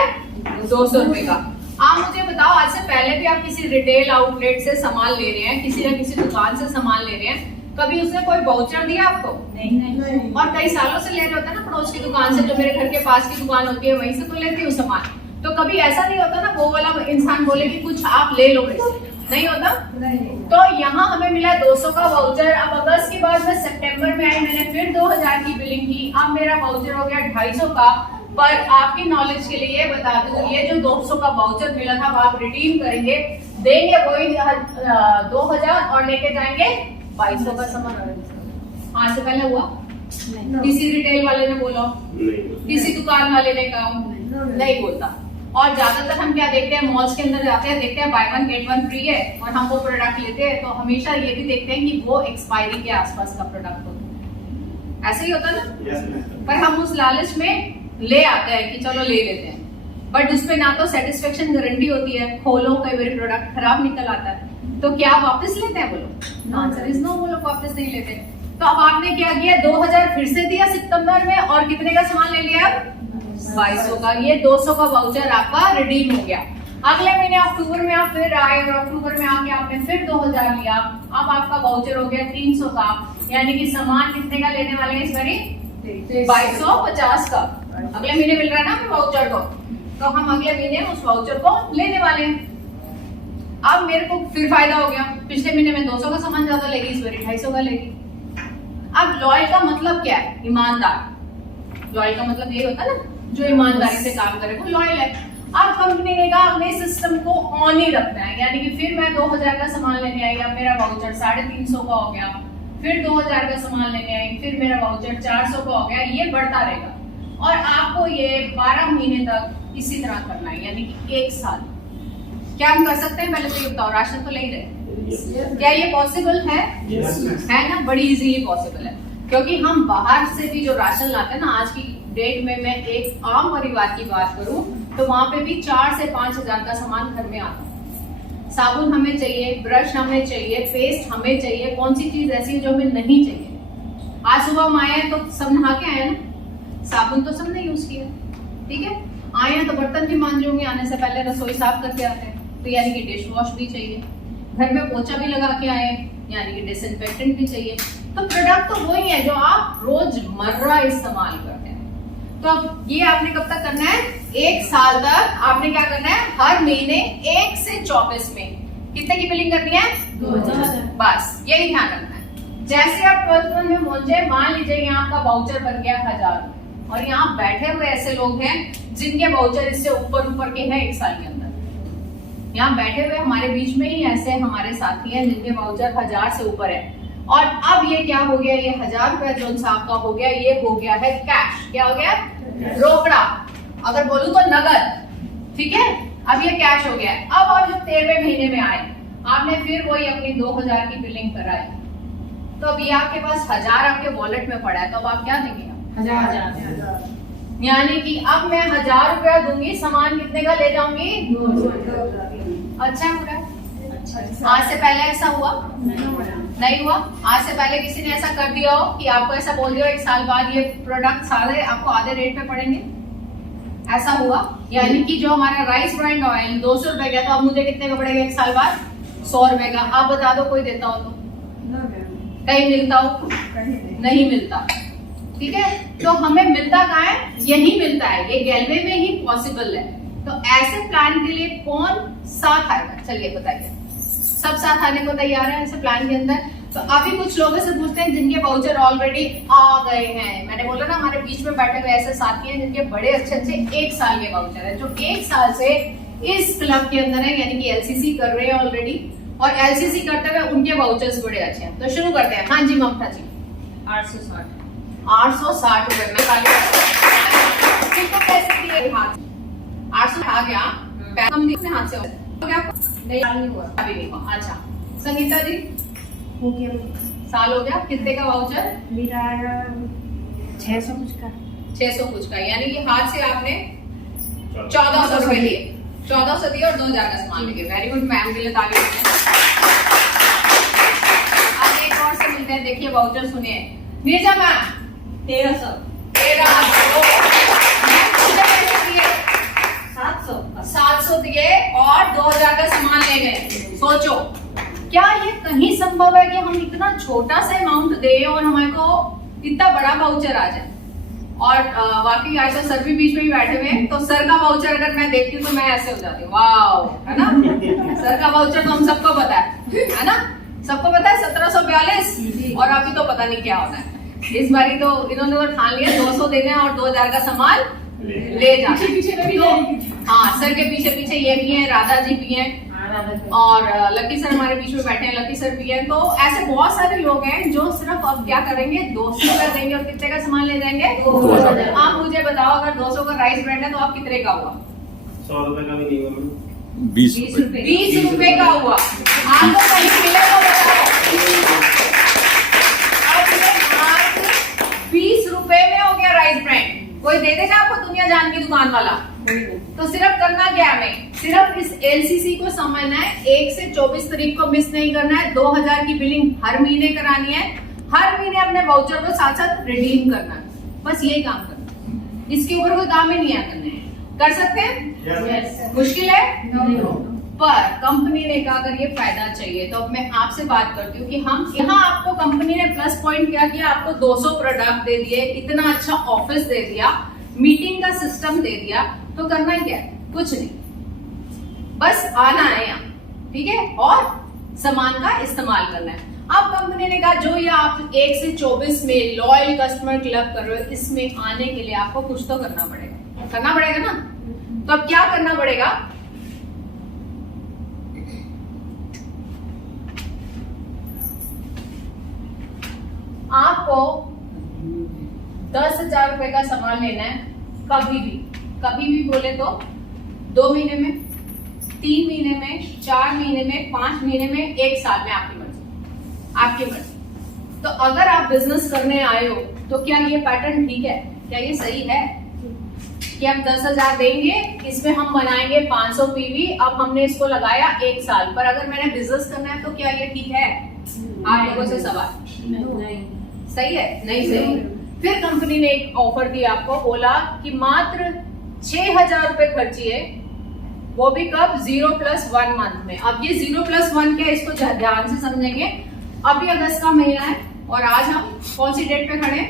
200 रुपए का। आप मुझे बताओ, आज से पहले भी आप किसी रिटेल आउटलेट से सामान ले रहे हैं, किसी न किसी दुकान से सामान ले रहे हैं, कभी उसने कोई वाउचर दिया आपको? नहीं। और कई सालों से ले रहे होते हैं ना पड़ोस की दुकान से, जो मेरे घर के पास की दुकान होती है वहीं से तो लेती हूँ सामान। तो कभी ऐसा नहीं होता ना वो वाला इंसान बोले कि कुछ आप ले लो मेरे से, नहीं होता? तो यहाँ हमें मिला 200 का वाउचर। अब अगस्त के बाद में सितंबर में आई, मैंने फिर 2000 की बिलिंग की, अब मेरा वाउचर हो गया 250 का। पर आपकी नॉलेज के लिए बता दूं, ये जो 200 का वाउचर मिला था वो आप रिडीम करेंगे, देंगे वही 2000 और लेके जाएंगे 2200 का सामान। आज से पहले हुआ? किसी रिटेल वाले ने बोला? किसी दुकान वाले ने कहा? नहीं बोलता। और ज्यादातर हम क्या देखते हैं, मॉल्स के अंदर जाते हैं, देखते हैं बाय 1 गेट 1 फ्री है और हम वो प्रोडक्ट लेते हैं, तो हमेशा ये भी देखते हैं कि वो एक्सपायरी के आसपास का प्रोडक्ट होता है। ऐसे ही होता ना? पर हम उस लालच में ले आते हैं कि चलो ले लेते हैं, बट उसमें ना तो सेटिस्फेक्शन गारंटी होती है, खोलो कई बार प्रोडक्ट खराब निकल आता है, तो क्या वापस लेते हैं? बोलो आंसर इज नो, वो लोग वापस नहीं लेते। तो अब आपने क्या किया, 2000 फिर से दिया सितंबर में और कितने का सामान ले लिया? 2200 का। ये 200 का वाउचर आपका रिडीम हो गया। अगले महीने अक्टूबर में आप फिर आए और अक्टूबर में आके आपने फिर 2000 लिया, अब आपका वाउचर हो गया 300 का। यानी कि सामान कितने का लेने वाले हैं इस बारी? 2250 का। अगले महीने मिल रहा है ना हमें वाउचर को, तो हम अगले महीने उस वाउचर को लेने वाले हैं। अब मेरे को फिर फायदा हो गया, पिछले महीने में 200 का सामान ज्यादा लेगी, इस बार 250 का लेगी। अब लॉयल का मतलब क्या है? ईमानदार। लॉयल का मतलब ये होता है ना, जो ईमानदारी से काम करे वो लॉयल है। अब कंपनी ने कहा अपने सिस्टम को ऑन ही रखना है, यानी कि फिर मैं 2000 का सामान लेने आई, अब मेरा वाउचर 350 का हो गया, फिर 2000 का सामान लेने आई, फिर मेरा वाउचर 400 का हो गया, ये बढ़ता रहेगा। और आपको ये 12 महीने तक इसी तरह करना है, यानी कि 1 साल। क्या हम कर सकते हैं? पहले तो ये बताओ, राशन तो ले ही रहे, क्या ये पॉसिबल है? है ना, बड़ी इजीली पॉसिबल है, क्योंकि हम बाहर से भी जो राशन लाते हैं ना, आज की डेट में मैं एक आम परिवार की बात करूं तो वहां पे भी 4 से 5 हजार का सामान घर में आता है। साबुन हमें चाहिए, ब्रश हमें चाहिए, पेस्ट हमें चाहिए, कौन सी चीज ऐसी है जो हमें नहीं चाहिए? आज सुबह हम आए हैं तो सब नहा के आए ना, साबुन तो सबने यूज किया, ठीक है। आए हैं तो बर्तन भी मांजे होंगे, आने से पहले रसोई साफ करके आते हैं, तो यानी कि डिश वॉश भी चाहिए, घर में पोछा भी लगा के आए, यानी कि डिसइंफेक्टेंट भी चाहिए। तो प्रोडक्ट तो वही है जो आप रोजमर्रा इस्तेमाल करते हैं। तो अब ये आपने कब तक करना है? 1 साल तक आपने क्या करना है? हर महीने 1 से 24 में कितने की बिलिंग करनी है? 2000। बस यही ध्यान रखना है। जैसे आप 12th में पहुंचे, मान लीजिए यहाँ आपका वाउचर बन गया 1000, और यहाँ बैठे हुए ऐसे लोग हैं जिनके वाउचर इससे ऊपर के हैं 1 साल के अंदर। यहाँ बैठे हुए हमारे बीच में ही ऐसे हमारे साथी हैं जिनके वाउचर 1000 से ऊपर है। और अब ये क्या हो गया? ये 1000 रुपया जो साहब का हो गया, ये हो गया है कैश। क्या हो गया? रोकड़ा, अगर बोलूं तो नगद, ठीक है। अब ये कैश हो गया है। अब आप जब 13वें महीने में आए, आपने फिर वही अपनी 2000 की बिलिंग कराई, तो अभी आपके पास 1000 आपके वॉलेट में पड़ा है, तो अब आप क्या देंगे? 1000। यानी कि अब मैं 1000 रुपया दूंगी, सामान कितने का ले जाऊंगी? 2000। अच्छा पूरा। आज से पहले ऐसा हुआ? नहीं हुआ। आज से पहले किसी ने ऐसा कर दिया हो कि आपको ऐसा बोल दिया 1 साल बाद ये प्रोडक्ट सारे आपको आधे रेट पे पड़ेंगे? ऐसा हुआ? यानी कि जो हमारा राइस ब्रांड ऑयल 200 रुपए का, तो अब मुझे कितने का पड़ेगा 1 साल बाद? 100 रुपए का। आप बता दो, कोई देता हो तो? कहीं मिलता हो? नहीं मिलता, ठीक है। तो हमें मिलता कहाँ है? यही मिलता है, ये गैलवे में ही पॉसिबल है। तो ऐसे प्लान के लिए कौन साथ आएगा? चलिए बताइए, सब साथ आने को तैयार है ऐसे प्लान के अंदर? तो अभी कुछ लोगों से पूछते हैं जिनके वाउचर ऑलरेडी आ गए हैं। मैंने बोला ना, हमारे बीच में बैठे हुए ऐसे साथी हैं जिनके बड़े अच्छे 1 साल के वाउचर है, जो 1 साल से इस क्लब के अंदर है, यानी कि एलसीसी कर रहे हैं ऑलरेडी, और एलसीसी करते हुए उनके वाउचर्स बड़े अच्छे हैं। तो शुरू करते हैं। हाँ जी ममता जी। 860 रुपए में कैसे दिए? 800 आ गया, कम दिए हाथ से हो गया? नहीं हुआ, अभी नहीं हुआ। अच्छा संगीता जी, हो गया, साल हो गया। कितने का वाउचर? मेरा 600 कुछ का। 600 कुछ का, यानी कि हाथ से आपने 1400 रुपए लिए, 1400 दिए और 2000 का सामान लेके। वेरी गुड मैम, के लिए ताली। अब एक और से मिलते हैं, देखिए वाउचर सुनिए। नीरजा मैम 1300 700 दिए और 2000 का सामान ले गए। सोचो, क्या ये कहीं संभव है कि हम इतना छोटा सा अमाउंट दें और हमारे को इतना बड़ा वाउचर आ जाए? और वाकई आज तो सर भी बीच में ही बैठे हुए हैं, तो सर का वाउचर अगर मैं देखती हूँ तो मैं ऐसे हो जाती हूँ, वाह, है ना। सर का वाउचर तो हम सबको पता है ना, सबको पता है 1742, और अभी तो पता नहीं क्या होना है। इस बारी तो इन्होंने तो ठान लिया 200 देना है और 2000 का सामान ले जाना। पीछे में भी तो हाँ, सर के पीछे पीछे ये भी है, राधा जी भी हैं, और लकी सर हमारे बीच में बैठे हैं, लकी सर भी हैं। तो ऐसे बहुत सारे लोग हैं जो सिर्फ अब क्या करेंगे, 200 का देंगे और कितने का सामान ले जाएंगे? 2000। आप मुझे बताओ, अगर 200 का राइस ब्रांड है तो आप कितने का हुआ? 100 रुपए का भी नहीं हुआ, 20 रुपए का हुआ। आपको कहीं मिले तो बताओ। अब 20 रुपए में हो गया राइस ब्रांड। कोई दे देगा आपको दुनिया जान की दुकान वाला? तो सिर्फ करना क्या है, हमें सिर्फ इस एलसीसी को समझना है। 1 से 24 तारीख को मिस नहीं करना है। 2000 की बिलिंग हर महीने करानी है, हर महीने अपने वाउचर को साथ साथ रिडीम करना है, बस यही काम करना है। इसके ऊपर कोई काम ही नहीं है करने। कर सकते हैं? मुश्किल है? पर कंपनी ने कहा अगर ये फायदा चाहिए तो अब मैं आपसे बात करती हूँ कि हम यहाँ आपको कंपनी ने प्लस पॉइंट क्या किया, आपको 200 प्रोडक्ट दे दिए, इतना अच्छा ऑफिस दे दिया, मीटिंग का सिस्टम दे दिया तो करना क्या है? कुछ नहीं, बस आना है यहाँ, ठीक है, और सामान का इस्तेमाल करना है। अब कंपनी ने कहा जो ये आप 1 से 24 में लॉयल कस्टमर क्लब कर रहे हो, इसमें आने के लिए आपको कुछ तो करना पड़ेगा ना। तो अब क्या करना पड़ेगा? आपको 10,000 रुपए का सामान लेना है, कभी भी बोले तो 2 महीने में, 3 महीने में, 4 महीने में, 5 महीने में, 1 साल में, आपकी मर्जी। तो अगर आप बिजनेस करने आए हो तो क्या ये पैटर्न ठीक है? क्या ये सही है कि हम 10,000 देंगे, इसमें हम बनाएंगे 500 पीवी, अब हमने इसको लगाया 1 साल पर, अगर मैंने बिजनेस करना है तो क्या ये ठीक है? आप लोगों से सवाल। नहीं, सही है? नहीं सही। फिर कंपनी ने एक ऑफर दिया आपको, बोला कि मात्र 6,000 रुपए खर्चिए, वो भी कब? 0+1 मंथ में। अब ये 0+1 क्या है, इसको ध्यान से समझेंगे। अभी अगस्त का महीना है और आज हम कौन सी डेट पे खड़े हैं?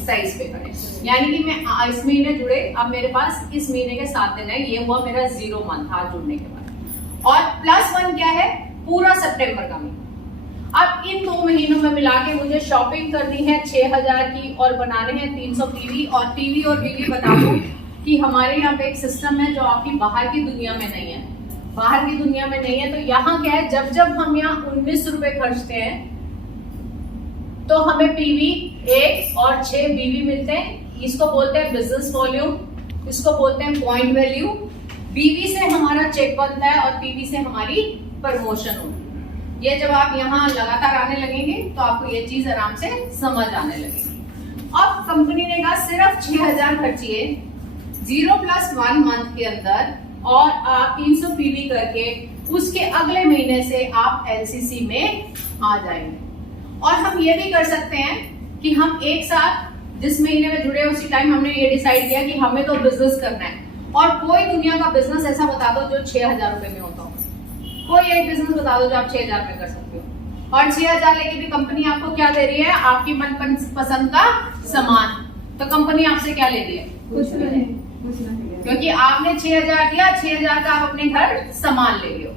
23 पे खड़े, यानी कि मैं इस महीने जुड़े, अब मेरे पास इस महीने के 7 दिन है, ये हुआ मेरा 0 मंथ आज जुड़ने के बाद। और +1 क्या है? पूरा सितंबर का महीना। अब इन 2 महीनों में मिला के मुझे शॉपिंग करनी है 6,000 की और बनाने हैं 300 पीवी। और पीवी और बीवी बता दूं कि हमारे यहाँ पे एक सिस्टम है जो आपकी बाहर की दुनिया में नहीं है। बाहर की दुनिया में नहीं है तो यहाँ क्या है, जब हम यहाँ 19 रुपए खर्चते हैं तो हमें पीवी 1 और 6 बीवी मिलते हैं। इसको बोलते हैं बिजनेस वॉल्यूम, इसको बोलते हैं पॉइंट वैल्यू। बीवी से हमारा चेक बनता है और पीवी से हमारी प्रमोशन होगी। ये जब आप यहाँ लगातार आने लगेंगे तो आपको ये चीज आराम से समझ आने लगेगी। अब कंपनी ने कहा सिर्फ 6,000 खर्चिए 0+1 मंथ के अंदर और आप 300 पीवी करके उसके अगले महीने से आप एलसीसी में आ जाएंगे। और हम ये भी कर सकते हैं कि हम एक साथ जिस महीने में जुड़े उसी टाइम हमने ये डिसाइड किया कि हमें तो बिजनेस करना है, और कोई दुनिया का बिजनेस ऐसा बता दो जो 6,000 रुपए में होता हो। कोई एक बिजनेस बता दो जो आप 6,000 में कर सकते हो। और 6,000 लेके भी कंपनी आपको क्या दे रही है? आपकी मन पसंद का सामान। तो कंपनी आपसे क्या ले रही है? कुछ नहीं, क्योंकि आपने 6,000 दिया, 6,000 का आप अपने घर सामान ले लियो।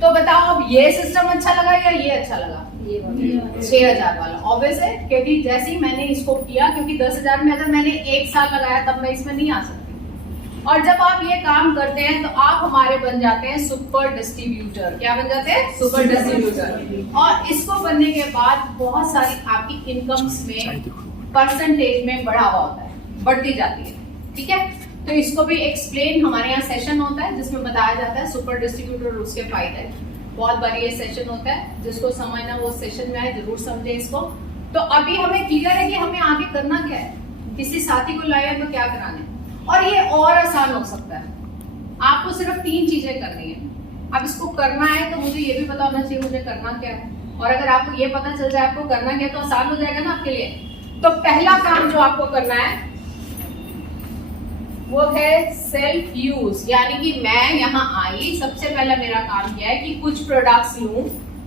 तो बताओ अब ये सिस्टम अच्छा लगा या ये अच्छा लगा? 6,000 वाला ऑब्वियस है, क्योंकि जैसे ही मैंने इसको किया, क्योंकि 10,000 में अगर मैंने 1 साल लगाया तब मैं इसमें नहीं आ सकती। और जब आप ये काम करते हैं तो आप हमारे बन जाते हैं सुपर डिस्ट्रीब्यूटर। क्या बन जाते हैं? Super distributor. और इसको बनने के बाद बहुत सारी आपकी इनकम्स में परसेंटेज में बढ़ावा होता है, बढ़ती जाती है, ठीक है। तो इसको भी एक्सप्लेन हमारे यहाँ सेशन होता है जिसमें बताया जाता है सुपर डिस्ट्रीब्यूटर उसके फायदे। बहुत बार ये सेशन होता है, जिसको समझना वो सेशन में आए, जरूर समझे इसको। तो अभी हमें क्लियर है कि हमें आगे करना क्या है, किसी साथी को लाया तो क्या कराना है। और ये और आसान हो सकता है, आपको सिर्फ 3 चीजें करनी है। अब इसको करना है तो मुझे ये भी पता होना चाहिए मुझे करना क्या है, और अगर आपको ये पता चल जाए आपको करना क्या, तो आसान हो जाएगा ना आपके लिए। तो पहला काम जो आपको करना है वो है सेल्फ यूज, यानी कि मैं यहाँ आई, सबसे पहला मेरा काम क्या है कि कुछ प्रोडक्ट्स लूं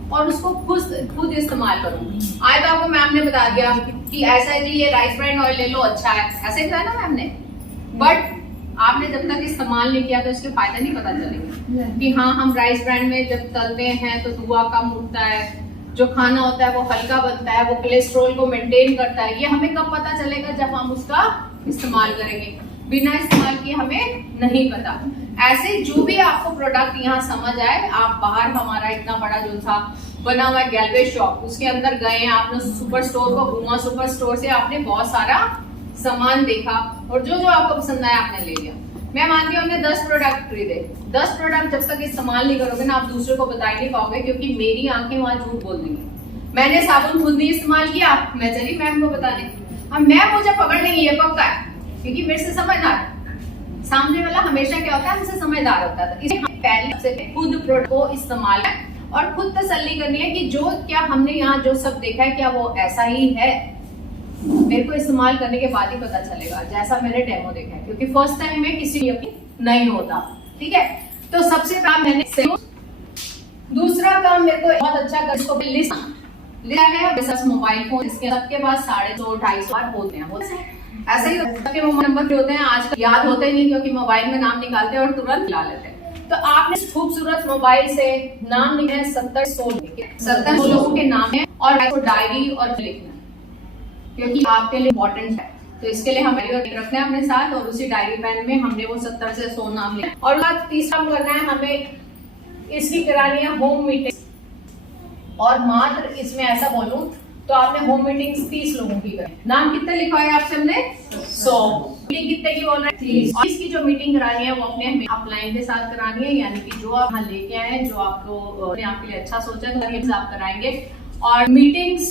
और उसको खुद इस्तेमाल करूं। आए तो आपको मैम ने बता दिया कि ऐसा है जी, ये राइस ब्रांड ऑयल ले लो, अच्छा है, ऐसे बताया ना मैम ने। बट आपने जब तक इस्तेमाल नहीं किया तो इसके फायदे नहीं पता चलेंगे कि हाँ, हम राइस ब्रांड में जब तलते हैं तो धुआं कम उठता है, जो खाना होता है वो हल्का बनता है, वो कोलेस्ट्रॉल को मेंटेन करता है। ये हमें कब पता चलेगा? जब हम उसका इस्तेमाल करेंगे। बिना इस्तेमाल किए हमें नहीं पता। ऐसे जो भी आपको प्रोडक्ट यहाँ समझ आए, आप बाहर हमारा इतना बड़ा जो था बना हुआ गैलवे शॉप, उसके अंदर गए, आपने सुपर स्टोर को घूमा, सुपर स्टोर से आपने बहुत सारा सामान देखा और जो जो आपको पसंद आया आपने ले लिया। मैं मानती हूँ हमने 10 प्रोडक्ट खरीदे, 10 प्रोडक्ट जब तक इस्तेमाल नहीं करोगे ना, आप दूसरे को बता ही नहीं पाओगे, क्योंकि मेरी आंखें वहां झूठ बोल देंगी। मैंने साबुन खुद नहीं इस्तेमाल किया, मैं चली मैम को बताने, अब मैम मुझे पकड़ लेंगी, ये पक्का है, क्योंकि मेरे से समझदार। सामने वाला हमेशा क्या होता है, हमसे समझदार होता है। इसलिए पहले से खुद प्रोडक्ट को इस्तेमाल और खुद तसल्ली करनी है कि जो क्या हमने यहाँ जो सब देखा है क्या वो ऐसा ही है। मेरे को इस्तेमाल करने के बाद ही पता चलेगा, जैसा मैंने डेमो देखा है, क्योंकि फर्स्ट टाइम में किसी यकीन नहीं होता, ठीक है। तो सबसे पहले मैंने दूसरा काम मेरे को बहुत अच्छा कर, इसको लिस्ट लिया है। मोबाइल फोन इसके सबके पास 250-250 होते हैं, ऐसे ही सबके मोबाइल नंबर जो होते हैं आजकल याद होते नहीं, क्योंकि मोबाइल में नाम निकालते हैं और तुरंत ला लेते हैं। तो आपने इस खूबसूरत मोबाइल से नाम लिखे हैं 70 लोगों के नाम है, और आपको डायरी और लिखना है, क्योंकि आपके लिए इम्पोर्टेंट है। तो इसके लिए हमें रखना है अपने साथ, और उसी डायरी पेन में हमने वो 70 से 100 नाम लिखे। और तीसरा काम करना है हमें इसकी करानी है होम मीटिंग, और मात्र इसमें ऐसा बोलूं तो आपने होम मीटिंग्स 30 लोगों की करें। नाम कितने लिखवाए आपसे हमने? 100। मीटिंग कितने की बोल रहे हैं? 30। और इसकी जो मीटिंग करानी है वो अपने अपलाइन के साथ करानी है, यानी कि जो आप यहाँ लेके आए, जो आपको आपके लिए अच्छा सोचा है तो आप कराएंगे। और मीटिंग्स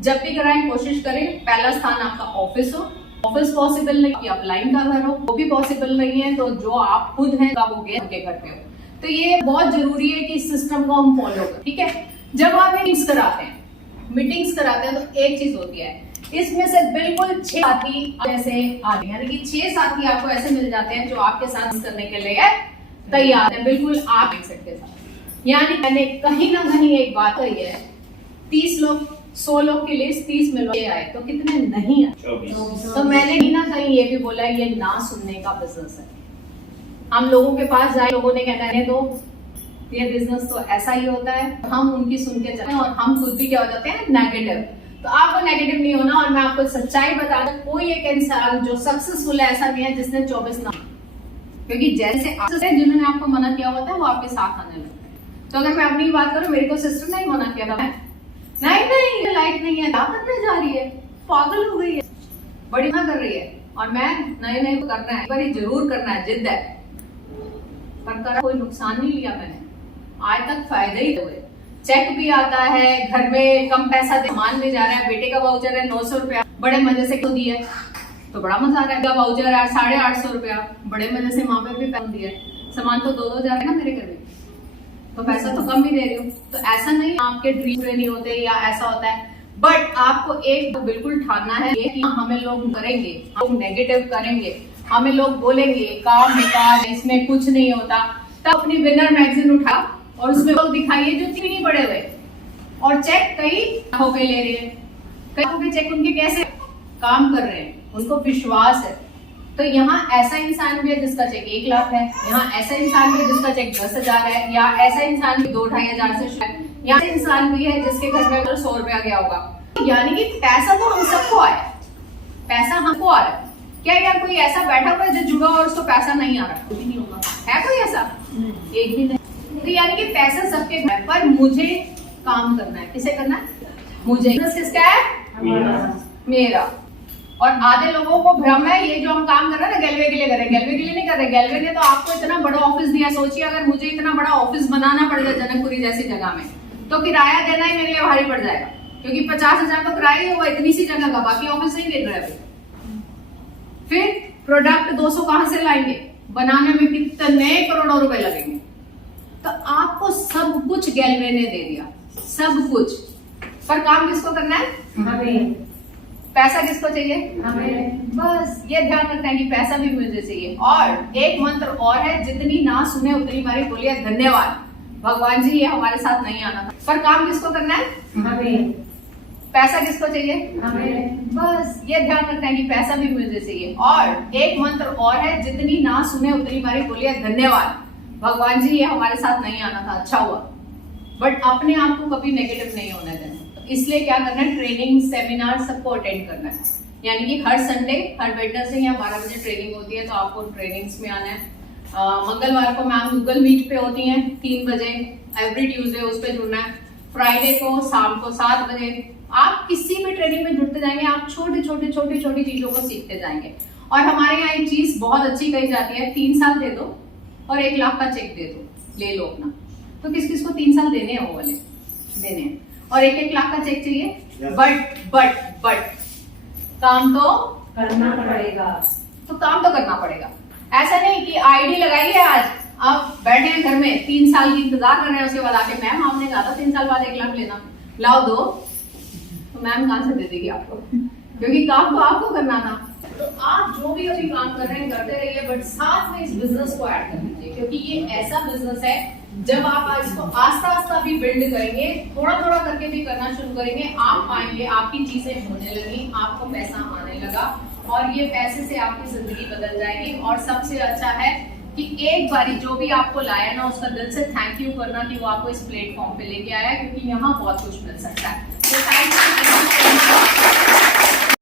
जब भी कराएं कोशिश करें पहला स्थान आपका ऑफिस हो। ऑफिस पॉसिबल नहीं, अपलाइन का घर हो, वो भी पॉसिबल नहीं है, तो जो आप खुद हैं वो उनके घर पे हो। तो ये बहुत जरूरी है कि इस सिस्टम को हम फॉलो करें, ठीक है। जब आप मीटिंग्स कराते हैं तो एक चीज होती है, इसमें से बिल्कुल 6 साथी ऐसे आते हैं, यानी कि 6 साथी आपको ऐसे मिल जाते हैं जो आपके साथ करने के लिए तैयार है, बिल्कुल आप एक सेट के साथ। यानी मैंने कहीं ना कहीं एक बात कही है, 30 लोग 100 लोग की लिस्ट 30 में लोग आए तो कितने नहीं आए? 24। तो मैंने कहीं ना कहीं ये भी बोला ये ना सुनने का बिजनेस है। हम लोगों के पास जाए, लोगों ने कहना है तो ये बिजनेस तो ऐसा ही होता है, हम उनकी सुन के चलते हैं और हम खुद भी क्या हो जाते हैं नेगेटिव। तो आपको नेगेटिव नहीं होना, और मैं आपको सच्चाई बता दूं, कोई एक इंसान जो सक्सेसफुल है ऐसा नहीं है जिसने 24 ना, क्योंकि जैसे जिन्होंने आपको मना किया होता है वो आपके साथ आने लगते हैं। तो अगर मैं अपनी बात करूं, मेरी को सिस्टर ने ही मना किया था, नहीं लाइट नहीं है, क्या करने जा रही है, पागल हो गई है, बड़ी ना कर रही है, और मैं नए करना है, पर जरूर करना है, जिद है, पर करा कोई नुकसान नहीं लिया मैंने, आज तक फायदे ही हुए। चेक भी आता है, घर में कम पैसा दे सामान भी जा रहा है, बेटे का वाउचर है 900 रुपया, बड़े मजे से क्यों दिया तो बड़ा मजा आ रहा है। वाउचर है 850 रुपया, बड़े मजे से माँ बाप भी पैसा दिया, सामान तो 2 जा रहा है ना मेरे घर में, तो पैसा तो कम भी दे रही हूँ। तो ऐसा नहीं आपके ड्रीम पूरे नहीं होते या ऐसा होता है, बट आपको एक बिल्कुल ठानना है कि हमें लोग करेंगे, हम नेगेटिव करेंगे, हमें लोग बोलेंगे काम बेकार, इसमें कुछ नहीं होता, तब अपनी विनर मैगजीन उठा और उसमें लोग दिखाइए जो भी नहीं पड़े हुए, और चेक कई होके ले रहे हैं, कई चेक उनके कैसे काम कर रहे हैं, उनको विश्वास है। तो यहाँ ऐसा इंसान भी है जिसका चेक 1 लाख है, यहाँ ऐसा इंसान भी है जिसका चेक 10,000 है, या ऐसा इंसान भी 2-2.5 हजार से शुरू है, यहाँ इंसान भी है जिसके घर में 100 रुपया गया होगा। यानी कि पैसा तो हम सबको आया, पैसा हमको आ रहा है। क्या यार कोई ऐसा बैठा हुआ है जो जुड़ा और उसको पैसा नहीं आ रहा? कुछ नहीं होगा, है कोई ऐसा? एक भी नहीं। तो यानी कि पैसा सबके घर, पर मुझे काम करना है। किसे करना है? मुझे। किसका है? मेरा। और आधे लोगों को भ्रम है ये जो हम काम कर रहे हैं ना गैलवे के लिए कर रहे हैं, गैलवे के लिए नहीं कर रहे। गैलवे ने तो आपको इतना बड़ा ऑफिस दिया, सोचिए अगर मुझे इतना बड़ा ऑफिस बनाना पड़ जाए जनकपुरी जैसी जगह में, तो किराया देना ही मेरे लिए भारी पड़ जाएगा, क्योंकि 50,000 तो किराया ही होगा इतनी सी जगह का, बाकी ऑफिस नहीं देख रहे अभी। फिर प्रोडक्ट 200 कहां से लाएंगे, बनाने में कितने करोड़ों रुपए लगेंगे। तो आपको सब कुछ गैलवे ने दे दिया, सब कुछ, पर काम किसको करना है? हमें। पैसा किसको चाहिए? हमें। बस ये ध्यान रखना है कि पैसा भी मुझे चाहिए। और एक मंत्र और है, जितनी ना सुने उतनी बारी बोलिए धन्यवाद भगवान जी, ये हमारे साथ नहीं आना था। पर काम किसको करना है? हमें। पैसा किसको चाहिए? हमें। बस ये ध्यान रखना है कि पैसा भी मुझे चाहिए। और एक मंत्र और है, जितनी ना सुने उतनी बारी बोलिए धन्यवाद भगवान जी, ये हमारे साथ नहीं आना था, अच्छा हुआ। बट अपने आप को कभी नेगेटिव नहीं होने देना। तो इसलिए क्या करना है, ट्रेनिंग सेमिनार सबको अटेंड करना है। यानी कि हर संडे, हर वेडनेसडे या 12 बजे ट्रेनिंग होती है, तो आपको ट्रेनिंग्स में आना है। मंगलवार को मैम गूगल मीट पे होती हैं 3 बजे, एवरी ट्यूसडे उस पर जुड़ना है। फ्राइडे को शाम को 7 बजे। आप किसी भी ट्रेनिंग में जुड़ते जाएंगे, आप छोटी छोटी चीजों को सीखते जाएंगे। और हमारे यहाँ एक चीज बहुत अच्छी कही जाती है, 3 साल दे दो और 1 लाख का चेक दे दो, ले लो अपना। तो किस किस को 3 साल देने हैं, वो वाले देने हैं, और 1-1 लाख का चेक चाहिए। बट काम तो करना पड़ेगा। तो काम तो करना पड़ेगा। ऐसा नहीं कि आईडी लगाई है आज, आप बैठे हैं घर में 3 साल की इंतजार कर रहे हैं, उसके बाद आके मैम आपने कहा था 3 साल बाद 1 लाख लेना, लाओ दो, तो मैम कहां से दे देगी आपको, क्योंकि काम तो आपको करना था। तो आप जो भी अभी काम कर रहे हैं करते रहिए, बट साथ में इस बिजनेस को ऐड कर दीजिए, क्योंकि ये ऐसा बिजनेस है जब आप इसको आस्ता भी बिल्ड करेंगे, थोड़ा करके भी करना शुरू करेंगे, आप पाएंगे आपकी चीजें होने लगी, आपको पैसा आने लगा, और ये पैसे से आपकी जिंदगी बदल जाएगी। और सबसे अच्छा है कि एक बारी जो भी आपको लाया ना उसका दिल से थैंक यू करना कि वो आपको इस प्लेटफॉर्म पे लेके आया, क्योंकि यहाँ बहुत कुछ मिल सकता है। तो थैंक यू।